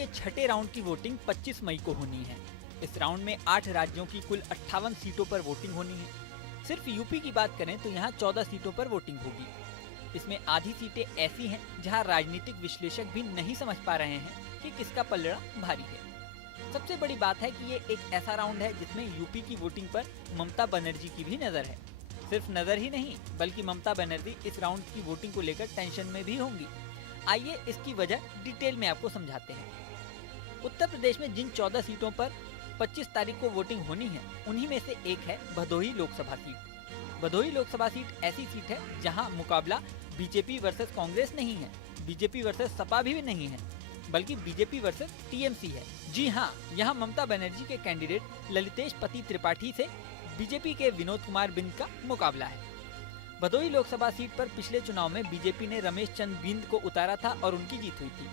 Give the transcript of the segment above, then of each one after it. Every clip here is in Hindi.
के छठे राउंड की वोटिंग 25 मई को होनी है। इस राउंड में 8 राज्यों की कुल 58 सीटों पर वोटिंग होनी है। सिर्फ यूपी की बात करें तो यहाँ 14 सीटों पर वोटिंग होगी। इसमें आधी सीटें ऐसी हैं जहां राजनीतिक विश्लेषक भी नहीं समझ पा रहे हैं कि किसका पलड़ा भारी है। सबसे बड़ी बात है कि ये एक ऐसा राउंड है जिसमें यूपी की वोटिंग पर ममता बनर्जी की भी नजर है। सिर्फ नजर ही नहीं बल्कि ममता बनर्जी इस राउंड की वोटिंग को लेकर टेंशन में भी होंगी। आइए इसकी वजह डिटेल में आपको समझाते हैं। उत्तर प्रदेश में जिन 14 सीटों पर 25 तारीख को वोटिंग होनी है, उन्हीं में से एक है भदोही लोकसभा सीट। भदोही लोकसभा सीट ऐसी सीट है जहां मुकाबला बीजेपी वर्सेस कांग्रेस नहीं है, बीजेपी वर्सेस सपा भी नहीं है, बल्कि बीजेपी वर्सेस टीएमसी है। जी हाँ, यहाँ ममता बनर्जी के कैंडिडेट ललितेश पति त्रिपाठी से बीजेपी के विनोद कुमार बिंद का मुकाबला है। भदोही लोकसभा सीट पर पिछले चुनाव में बीजेपी ने रमेश चंद्र बिंद को उतारा था और उनकी जीत हुई थी।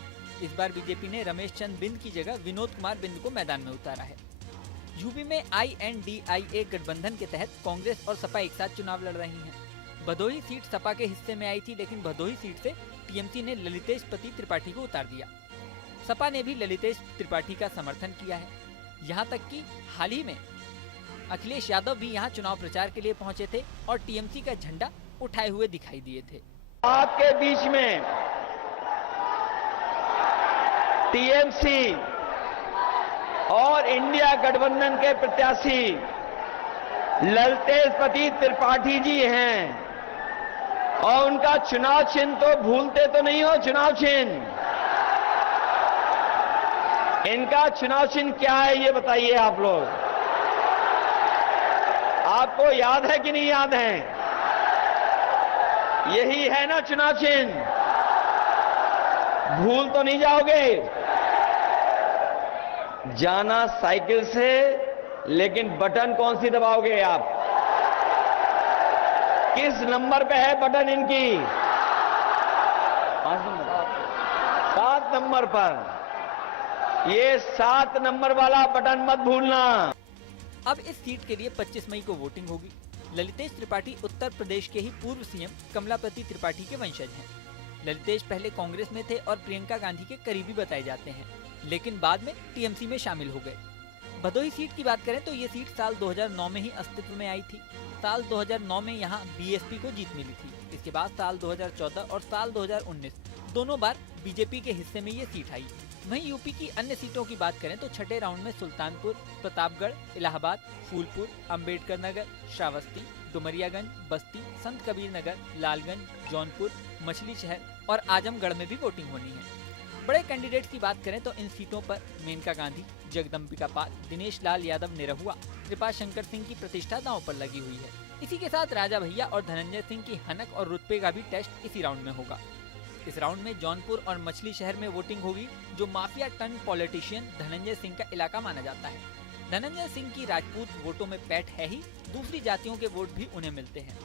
इस बार बीजेपी ने रमेश चंद्र बिंद की जगह विनोद कुमार बिंद को मैदान में उतारा है। यूपी में INDIA गठबंधन के तहत कांग्रेस और सपा एक साथ चुनाव लड़ रही हैं। भदोही सीट सपा के हिस्से में आई थी, लेकिन भदोही सीट से टीएमसी ने ललितेश पति त्रिपाठी को उतार दिया। सपा ने भी ललितेश त्रिपाठी का समर्थन किया है। यहाँ तक कि हाल ही में अखिलेश यादव भी यहाँ चुनाव प्रचार के लिए पहुंचे थे और टीएमसी का झंडा उठाए हुए दिखाई दिए थे। आपके बीच में टीएमसी और इंडिया गठबंधन के प्रत्याशी ललितेश पति त्रिपाठी जी हैं और उनका चुनाव चिन्ह तो भूलते तो नहीं हो। चुनाव चिन्ह इनका चुनाव चिन्ह क्या है ये बताइए आप लोग। आपको याद है कि नहीं याद है? यही है ना चुनाव चिन्ह, भूल तो नहीं जाओगे। जाना साइकिल से, लेकिन बटन कौन सी दबाओगे आप? किस नंबर पे है बटन इनकी? 7 नंबर पर। ये 7 नंबर वाला बटन मत भूलना। अब इस सीट के लिए 25 मई को वोटिंग होगी। ललितेश त्रिपाठी उत्तर प्रदेश के ही पूर्व सीएम कमलापति त्रिपाठी के वंशज हैं। ललितेश पहले कांग्रेस में थे और प्रियंका गांधी के करीबी बताए जाते हैं, लेकिन बाद में टीएमसी में शामिल हो गए। भदोही सीट की बात करें तो ये सीट साल 2009 में ही अस्तित्व में आई थी। साल 2009 में यहाँ बीएसपी को जीत मिली थी। इसके बाद साल 2014 और साल 2019 दोनों बार बीजेपी के हिस्से में ये सीट आई। वहीं यूपी की अन्य सीटों की बात करें तो छठे राउंड में सुल्तानपुर, प्रतापगढ़, इलाहाबाद, फूलपुर, अंबेडकर नगर, श्रावस्ती, डुमरियागंज, बस्ती, संत कबीर नगर, लालगंज, जौनपुर, मछली शहर और आजमगढ़ में भी वोटिंग होनी है। बड़े कैंडिडेट्स की बात करें तो इन सीटों पर मेनका गांधी, जगदम्बिका पाल, दिनेश लाल यादव निरहुआ, कृपा शंकर सिंह की प्रतिष्ठा दांव पर लगी हुई है। इसी के साथ राजा भैया और धनंजय सिंह की हनक और रुतबे का भी टेस्ट इसी राउंड में होगा। इस राउंड में जौनपुर और मछली शहर में वोटिंग होगी, जो mafia turn politician Dhananjay Singh का इलाका माना जाता है। धनंजय सिंह की राजपूत वोटों में पैठ है ही, दूसरी जातियों के वोट भी उन्हें मिलते हैं।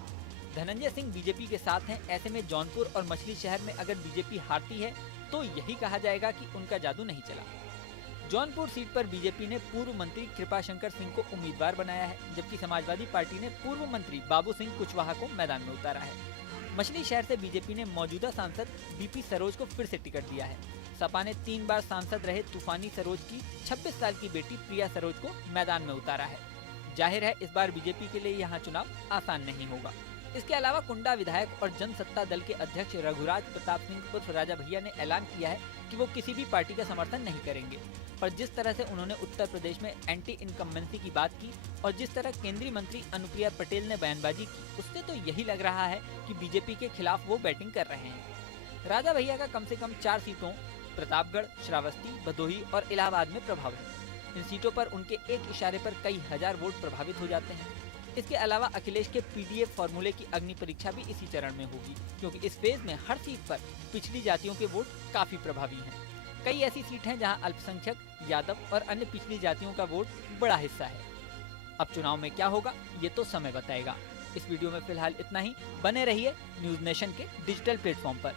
धनंजय सिंह बीजेपी के साथ हैं, ऐसे में जौनपुर और मछली शहर में अगर बीजेपी हारती है तो यही कहा जाएगा कि उनका जादू नहीं चला। जौनपुर सीट पर बीजेपी ने पूर्व मंत्री कृपा शंकर सिंह को उम्मीदवार बनाया है, जबकि समाजवादी पार्टी ने पूर्व मंत्री बाबू सिंह कुशवाहा को मैदान में उतारा है। मछली शहर से बीजेपी ने मौजूदा सांसद बीपी सरोज को फिर से टिकट दिया है। सपा ने 3 बार सांसद रहे तूफानी सरोज की 26 साल की बेटी प्रिया सरोज को मैदान में उतारा है। जाहिर है इस बार बीजेपी के लिए यहाँ चुनाव आसान नहीं होगा। इसके अलावा कुंडा विधायक और जनसत्ता दल के अध्यक्ष रघुराज प्रताप सिंह उर्फ राजा भैया ने ऐलान किया है कि वो किसी भी पार्टी का समर्थन नहीं करेंगे। पर जिस तरह से उन्होंने उत्तर प्रदेश में एंटी इनकम्बेंसी की बात की और जिस तरह केंद्रीय मंत्री अनुप्रिया पटेल ने बयानबाजी की, उससे तो यही लग रहा है कि बीजेपी के खिलाफ वो बैटिंग कर रहे हैं। राजा भैया का कम से कम 4 सीटों प्रतापगढ़, श्रावस्ती, भदोही और इलाहाबाद में प्रभाव है। इन सीटों पर उनके एक इशारे पर कई हजार वोट प्रभावित हो जाते हैं। इसके अलावा अखिलेश के पीडीएफ फॉर्मूले की अग्नि परीक्षा भी इसी चरण में होगी, क्योंकि इस फेज में हर सीट पर पिछड़ी जातियों के वोट काफी प्रभावी हैं। कई ऐसी सीट हैं जहां अल्पसंख्यक, यादव और अन्य पिछड़ी जातियों का वोट बड़ा हिस्सा है। अब चुनाव में क्या होगा ये तो समय बताएगा। इस वीडियो में फिलहाल इतना ही। बने रहिए न्यूज नेशन के डिजिटल प्लेटफॉर्म पर।